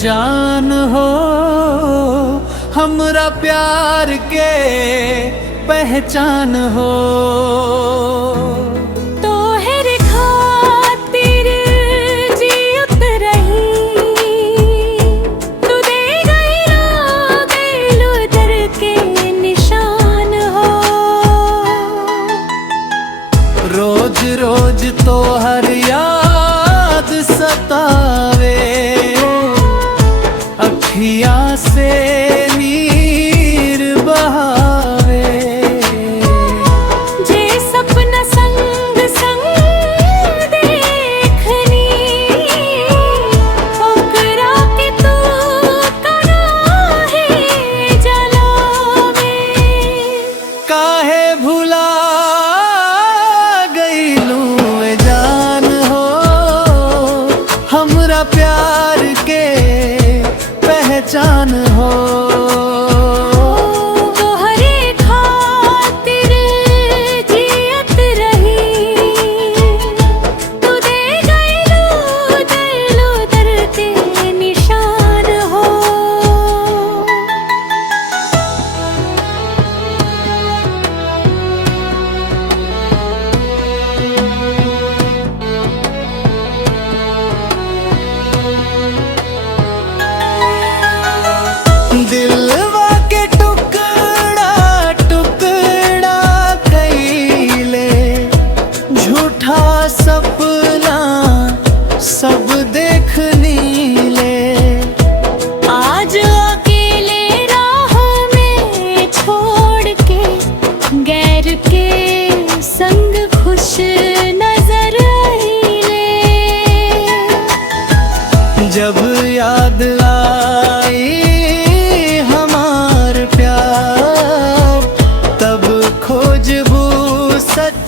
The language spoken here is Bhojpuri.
जान हो, हमरा प्यार के पहचान हो। तोहरे खातिर जियत रही, तू दे गइलू दर के निशान हो। रोज रोज तोहर याद सतावे, अखिया से नीर बहावे। जे सपना संग संग देखनी, ओकरा के तू काहे जलावे। काहे भुला गइलू ए जान हो, हमरा प्यार के पहचान हो। तोहरे खातिर जियत रही, तू दे गइलू दर के निशान हो। दिलवा के टुकड़ा टुकड़ा कइले, झूठा सपना सब देख नीले। आज अकेले राह में छोड़ के, गैर के संग खुश नजर आइले। जब याद आई हमार प्यार, तब खोजबू सच